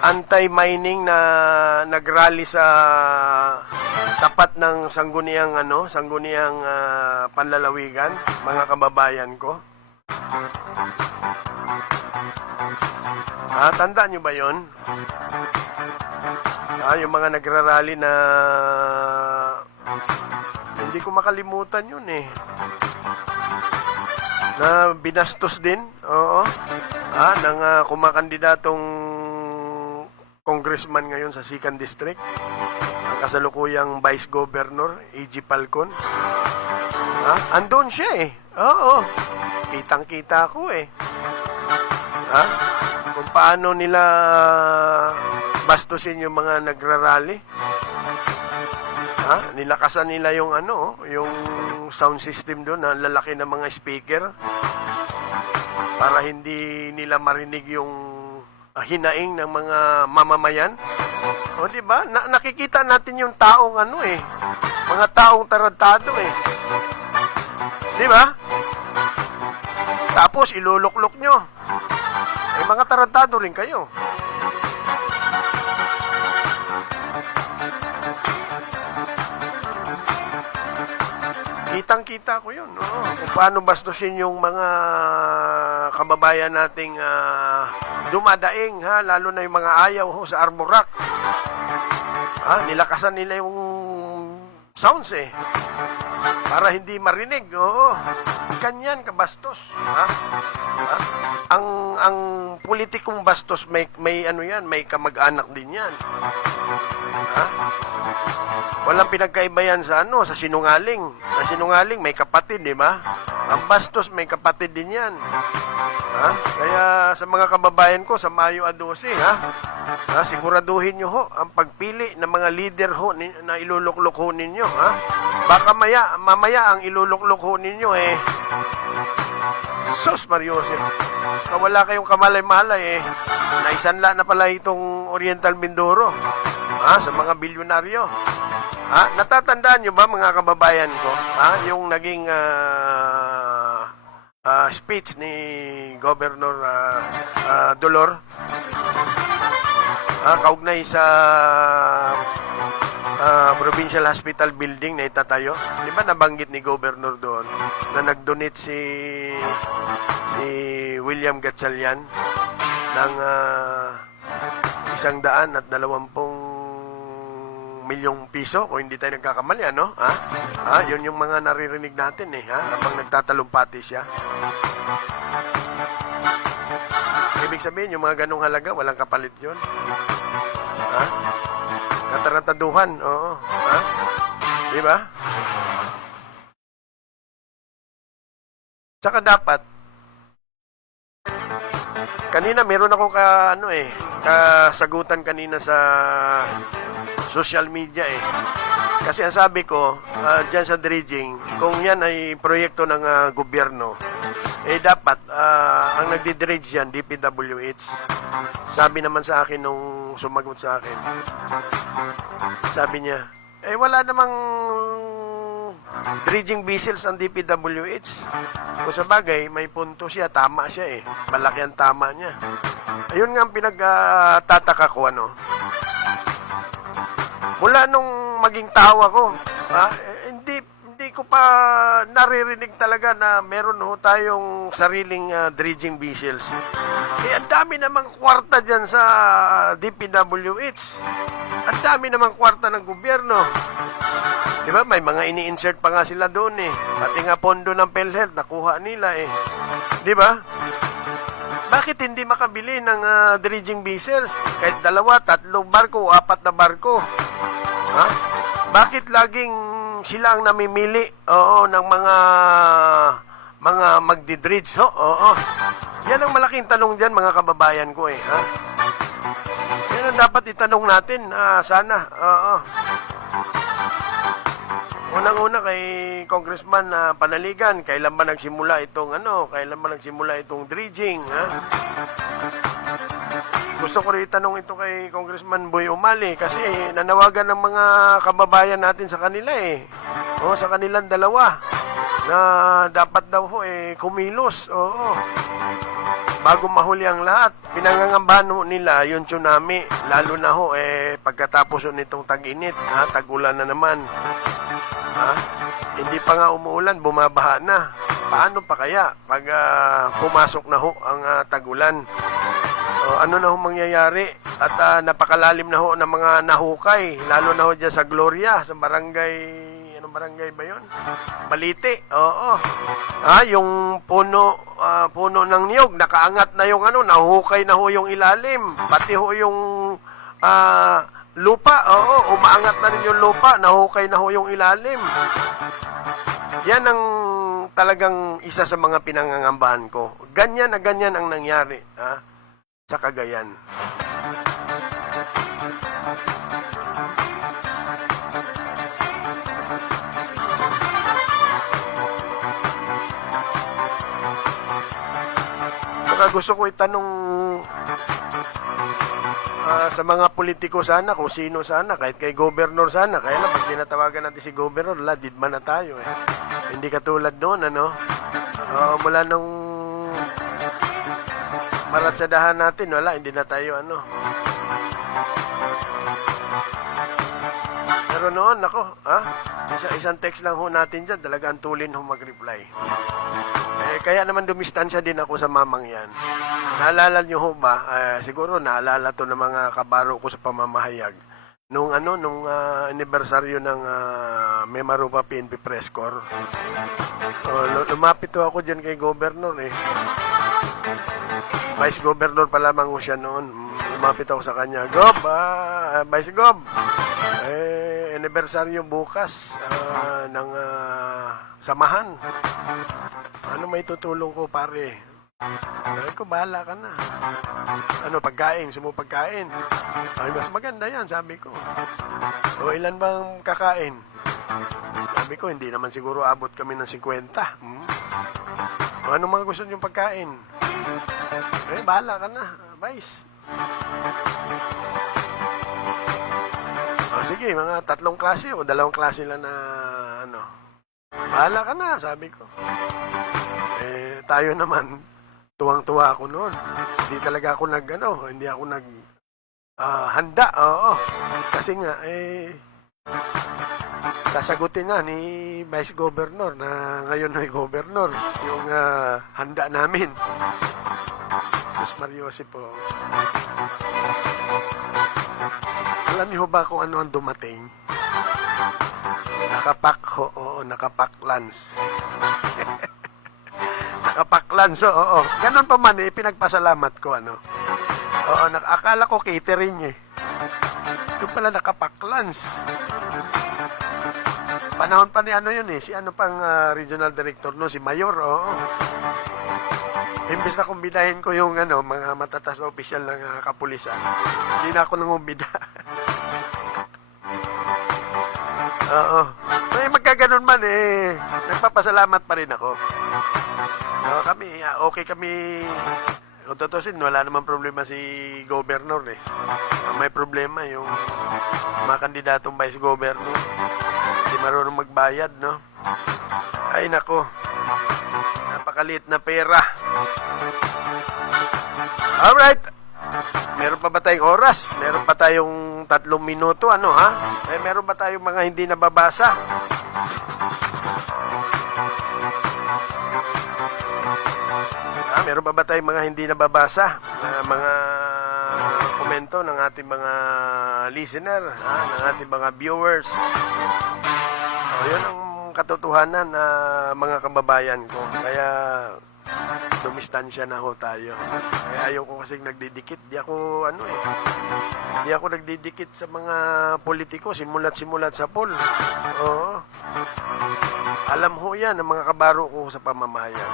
anti-mining na nagrally sa tapat ng sangguniang panlalawigan, mga kababayan ko? Tandaan nyo ba yun? Yung mga nagrarally na hindi ko makalimutan yun na binastos din, ng kumakandidatong congressman ngayon sa 2nd District, ang kasalukuyang Vice Governor, A.G. Falcon. Andun siya Oo. Kitang-kita ko kung paano nila bastusin yung mga nagrarally. Nilakasan nila yung yung sound system doon, na lalaki ng mga speaker para hindi nila marinig yung hinaing ng mga mamamayan. O di ba? Nakikita natin yung taong mga taong tarantado Di ba? Tapos iluluklok nyo. Mga tarantado rin kayo. Kitang-kita ko yun. Oo. Kung paano bastusin yung mga kababayan nating dumadaing, ha? Lalo na yung mga ayaw ho, sa Arbor Rock. Nilakasan nila yung sounds para hindi marinig. Oo. Ganyan kabastos. Ang politikong bastos may ano yan, may kamag-anak din yan. Walang pinagkaiba yan sa sa sinungaling. Sa sinungaling may kapatid, di ba? Ang bastos may kapatid din yan. Kaya sa mga kababayan ko sa Mayo a 12, siguraduhin nyo ho ang pagpili ng mga leader ho na iluluklok ho ninyo, Baka mamaya ang iluluklok ho ninyo Sus Mariosep. Wala kayong kamalay-malay naisanla na pala itong Oriental Mindoro sa mga bilyonaryo. Natatandaan nyo ba mga kababayan ko yung naging speech ni Governor Dolor kaugnay sa Provincial Hospital Building na itatayo? Di ba nabanggit ni Governor doon na nag-donate si William Gatchalian ng 120 milyong piso kung hindi tayo nagkakamali, yun yung mga naririnig natin habang nagtatalumpati siya. Ibig sabihin, yung mga ganong halaga, walang kapalit yun. Katarantaduhan, oo. Di ba? Tsaka dapat, kanina meron akong kasagutan kanina sa social media Kasi ang sabi ko, dyan sa dredging, kung yan ay proyekto ng gobyerno, dapat ang nagdi-dredge yan, DPWH. Sabi naman sa akin nung sumagot sa akin, sabi niya, wala namang dredging vessels ang DPWH. Kung sa bagay, may punto siya, tama siya malaki ang tama niya. Ayun nga ang pinagtataka ko, Mula nung maging tao ako, hindi ko pa naririnig talaga na meron tayong sariling dredging vessels. Ang dami namang kwarta dyan sa DPWH. Ang dami namang kwarta ng gobyerno. Di ba? May mga ini-insert pa nga sila doon Pati nga pondo ng PhilHealth, nakuha nila Di ba? Bakit hindi makabili ng dredging vessels? Kahit 2, 3 barko, 4 na barko. Bakit laging sila ang namimili ng mga magdi-dredge? Yan ang malaking tanong dyan, mga kababayan ko Yan ang dapat itanong natin, sana. Unang-una kay Congressman Panaligan, kailan ba nagsimula itong dredging, Gusto ko rin itanong ito kay Congressman Boy Umali kasi nanawagan ng mga kababayan natin sa kanila sa kanilang dalawa na dapat daw kumilos. Bago mahuli ang lahat, pinangangambahan nila yung tsunami, lalo na pagkatapos nitong tag-init, tag-ulan na naman. Hindi pa nga umuulan, bumabaha na. Paano pa kaya pag pumasok na ang tag-ulan? Ano na mangyayari? At napakalalim na ng mga nahukay, lalo na dyan sa Gloria, sa barangay, anong barangay ba yun? Balite, yung puno ng niyog, nakaangat na yung nahukay na yung ilalim, pati yung lupa, umaangat na rin yung lupa, nahukay na yung ilalim. Yan ang talagang isa sa mga pinangangambahan ko. Ganyan na ganyan ang nangyari, sa Cagayan. Saka gusto ko itanong sa mga politiko sana, kung sino sana, kahit kay Governor sana. Kaya lang, pag tinatawagan natin si Governor, didma na tayo Hindi katulad noon, mula nung maratsadahan natin, hindi na tayo Pero Pero noon, nako, isang text lang ho natin dyan, talagang tulin ho mag-reply. Kaya naman dumistansya din ako sa mamang yan. Naalala nyo ho ba? Siguro naalala to ng mga kabaro ko sa pamamahayag. Nung anibersaryo ng Memarupa PNP Press Corps. Lumapit ho ako dyan kay Governor eh. Vice Governor pa lamang ho siya noon. Lumapit ako sa kanya. Gob, Vice Gob, anibersaryo bukas ng samahan. Ano may tutulong ko, pare? Sabi ko, bahala ka na. Pagkain? Sumo pagkain? Ay, mas maganda yan, sabi ko. O, ilan bang kakain? Sabi ko, hindi naman siguro abot kami ng 50. O, ano mga gusto niyong pagkain? Bahala ka na, Vice. Sige, mga 3 klase o 2 klase lang na bahala ka na, sabi ko. Tayo naman, tuwang-tuwa ako noon. Hindi talaga ako hindi ako handa, oo. Kasi nga, sasagutin na ni Vice Governor na ngayon ay Governor, yung handa namin. Sus Mariosi po. Alam niyo ba kung ano ang dumating? Nakapak lunch. Nakapak lunch, oo. Ganun pa man pinagpasalamat ko, Oo, akala ko catering eh. Ito pala nakapak lunch. Panahon pa ni yun eh. Si pang regional director no, si Mayor, oo. Imbes na kumbinahin ko yung mga matatas na opisyal ng kapulisan. Hindi na ako nangumbida. Oo. Magkaganon man nagpapasalamat pa rin ako. Okay kami. Kung tutusin, wala naman problema si Governor eh. May problema yung mga kandidatong Vice Governor. Hindi marunong magbayad, no? Ay, nako. Napakaliit na pera. Alright. Meron pa ba tayong oras? Meron pa tayong 3 minuto, meron ba tayong mga hindi nababasa? Meron pa ba tayong mga hindi nababasa? Mga komento ng ating mga listener, ng ating mga viewers. Yun ang katotohanan na mga kababayan ko. Kaya dumistansya na ho tayo. Kaya ayaw ko kasing nagdidikit. Di ako nagdidikit sa mga politiko simulat sa poll. Oo. Alam ho yan ang mga kabaro ko sa pamamahayan.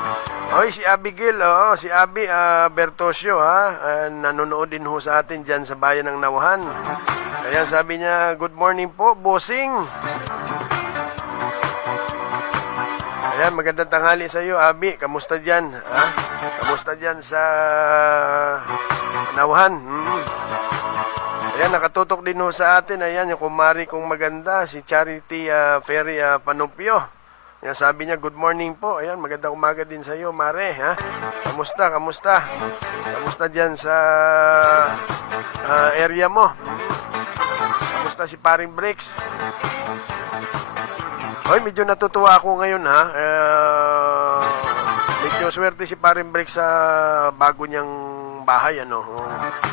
Oy, si Abigail, si Abi Bertosio, nanonood din ho sa atin dyan sa bayan ng Nauhan. Kaya sabi niya, good morning po, bossing. Ayan, magandang tanghali sa iyo, Abi. Kamusta dyan? Kamusta dyan sa Nauhan? Ayan, nakatutok din ho sa atin. Ayan, yung kumari kong maganda, si Charity Ferry Panupio. Yan, sabi niya, good morning po. Ayan, magandang umaga din sa iyo, Mare. Kamusta? Kamusta dyan sa area mo? Kamusta si Paring Bricks? Hoy, medyo natutuwa ako ngayon, medyo swerte si Paring Bricks sa bago niyang bahay,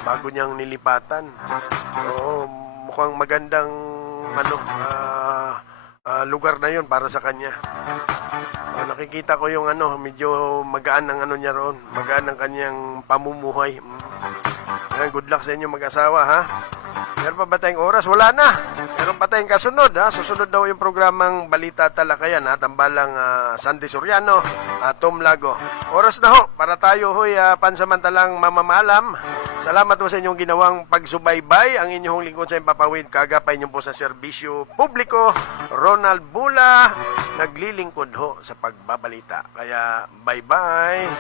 bago niyang nilipatan. Oo, mukhang magandang, lugar na yon para sa kanya. Nakikita ko yung medyo magaan ang niya roon. Magaan ang kanyang pamumuhay. Good luck sa inyo mag-asawa, Meron pa ba tayong oras? Wala na. Meron pa tayong kasunod, Susunod daw yung programang Balita Talakayan, Tambalang Sandy Soriano, Tom Lago. Oras na ho para tayo pansamantalang mamamalam. Salamat po sa inyong ginawang pagsubaybay. Ang inyong lingkod sa Impapawid, kagapay niyo po sa serbisyo publiko. Ronald Bula, naglilingkod ho sa pagbabalita. Kaya, bye-bye.